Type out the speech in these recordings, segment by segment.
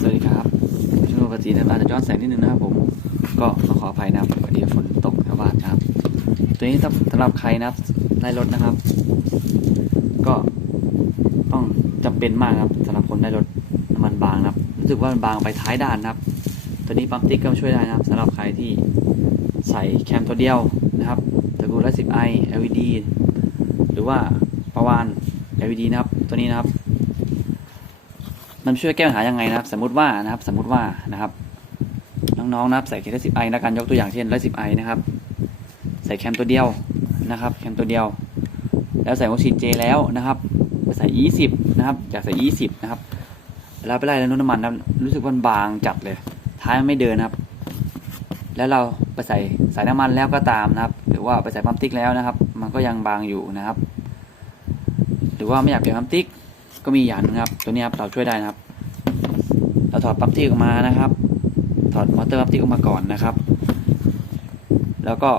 สวัสดีครับช่วงปกตินะครับอาจจะย้อนแสงนิดนึงนะครับผมก็ต้องขออภัยนะครับพอดีฝนตกแถวบ้านนะครับ ตัวนี้สำหรับใครนะครับไล่รถนะครับ ก็ต้องจำเป็นมากครับสำหรับคนไล่รถน้ำมันบางนะครับ รู้สึกว่ามันบางไปท้ายด่านนะครับ ตัวนี้ปั๊มติ๊กก็ช่วยได้นะครับสำหรับใครที่ใส่แคมตัวเดียวนะครับตะกูลละสิบไอ LED หรือว่าประวาน LED นะครับ ตัวนี้นะครับ มันช่วยแก้ปัญหายังไงนะครับ สมมติว่านะครับ สมมติว่านะครับ น้องๆนะครับ ใส่แคมสิบไอแล้วกันยกตัวอย่างเช่นร้อยสิบไอนะครับ ใส่แคมตัวเดียวนะครับ แคมตัวเดียว แล้วใส่วัคซีนเจแล้วนะครับใส่ยี่สิบนะครับอยากใส่ยี่สิบนะครับแล้วไปไล่แล้วนุ่นน้ำมันนะรู้สึกว่ามันบางจัดเลย ท้ายมันไม่เดินนะครับ แล้วเราไปใส่สายน้ำมันแล้วก็ตามนะครับ หรือว่าไปใส่ปั๊มติ๊กแล้วนะครับ มันก็ยังบางอยู่นะครับ หรือว่าไม่อยากเปลี่ยนปั๊มติ๊ก ก็มีอย่างนึงครับ ตัวนี้ครับเราช่วยได้นะครับ เราถอดปั๊มติ๊กออกมานะครับ ถอดมอเตอร์ปั๊มติ๊กออกมาก่อนนะครับ แล้วก็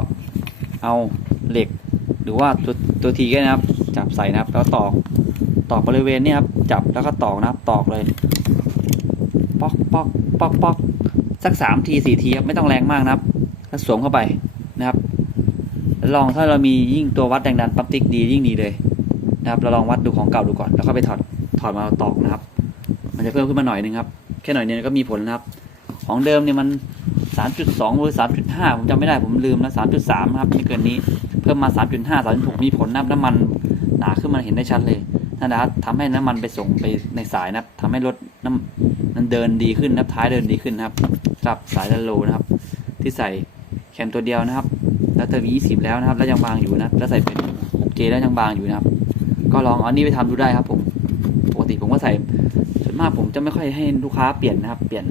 เอาเหล็ก หรือว่าตัวตัวทีก็นะครับ จับใส่นะครับ แล้วตอกตอกบริเวณนี้ครับ จับแล้วก็ตอกนะครับ ตอกเลย ป๊อกป๊อกป๊อกป๊อกสักสามทีสี่ทีครับไม่ต้องแรงมากนะครับแล้วสวมเข้าไปนะครับแล้วลองถ้าเรามียิ่งตัววัดแรงดันปั๊มติ๊กดียิ่งดีเลยนะครับเราลองวัดดูของเก่าดูก่อน แล้วก็ไปถอด ถอดมาตอกนะครับ มันจะเพิ่มขึ้นมาหน่อยนึงครับ แค่หน่อยนึงก็มีผลนะครับ ของเดิมเนี่ยมันสามจุดสองหรือสามจุดห้าผมจำไม่ได้ผมลืมแล้วสามจุดสามครับไม่เกินนี้ เพิ่มมาสามจุดห้าสามจุดหกมีผลนะน้ำมันหนาขึ้นมาเห็นได้ชัดเลยนะครับทำให้น้ำมันไปส่งไปในสายนะครับทำให้รถน้ำมันเดินดีขึ้นนะครับท้ายเดินดีขึ้นนะครับสำหรับสายดันโลนะครับ ที่ใส่แคมตัวเดียวนะครับ แล้วเติมยี่สิบแล้วนะครับ แล้วยังบางอยู่นะแล้วใส่เป็น 6J แล้วยังบางอยู่นะครับ ก็ลองเอาอันนี้ไปทำดูได้ครับผม ปกติผมก็ใส่ส่วนมากผมจะไม่ค่อยให้ลูกค้าเปลี่ยนนะครับ เปลี่ยน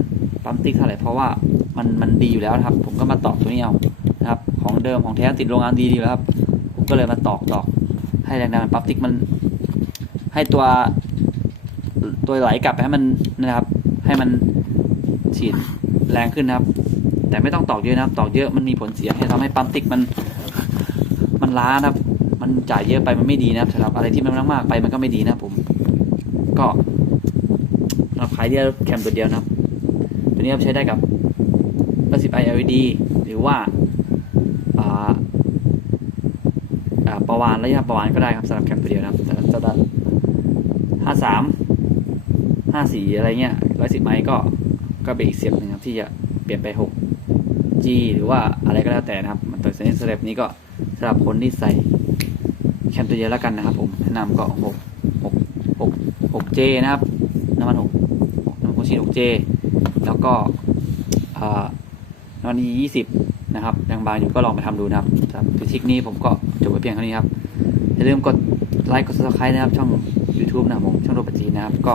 ปั๊มติ๊กเท่าไหร่เพราะว่ามันมันดีอยู่แล้วนะครับ ผมก็มาตอกตัวนี้เอานะครับ ของเดิมของแท้ติดโรงงานดีดีแล้วครับ ผมก็เลยมาตอกตอก ให้แรงดันปั๊มติ๊กมัน ให้ตัวตัวไหลกลับให้มันนะครับ ให้มันฉีดแรงขึ้นนะครับ แต่ไม่ต้องตอกเยอะนะครับ ตอกเยอะมันมีผลเสียให้ทำให้ปั๊มติ๊กมัน มันล้านะครับ มันจ่ายเยอะไปมันไม่ดีนะครับสำหรับอะไรที่มันมากๆไปมันก็ไม่ดีนะผม ก็สำหรับใครที่แคมตัวเดียวนะครับ ตัวนี้ครับใช้ได้กับประสิบไอ LED หรือว่าประวานระยะประวานก็ได้ครับสำหรับแคมตัวเดียวนะครับแต่จะได้ห้าสามห้าสี่อะไรเงี้ยร้อยสิบไมก็ก็เป็นอีกเสียบหนึ่งครับที่จะเปลี่ยนไปหก G หรือว่าอะไรก็แล้วแต่นะครับมันตัวสเต็ปนี้ก็สำหรับคนที่ใส่แคมตัวเดียวแล้วกันนะครับผมแนะนำก็หกหกหก หก J นะครับ น้ำมันหกน้ำมันโคชีหก J แล้วก็น้ำมัน E ยี่สิบนะครับยังบางอยู่ก็ลองไปทำดูนะครับสำหรับวิธีนี้ผมก็จบไปเพียงเท่านี้ครับอย่าลืมกดไลค์กด subscribe นะครับ ช่อง YouTube นะครับผมช่องโรบจีนะครับ ก็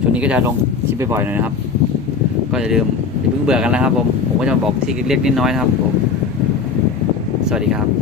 ช่วงนี้ก็จะลงคลิปบ่อยๆหน่อยนะครับ ก็อย่าลืมอย่าเพิ่งเบื่อกันนะครับผมผมก็จะมาบอกที่เล็กๆนิดน้อยนะครับผมสวัสดีครับ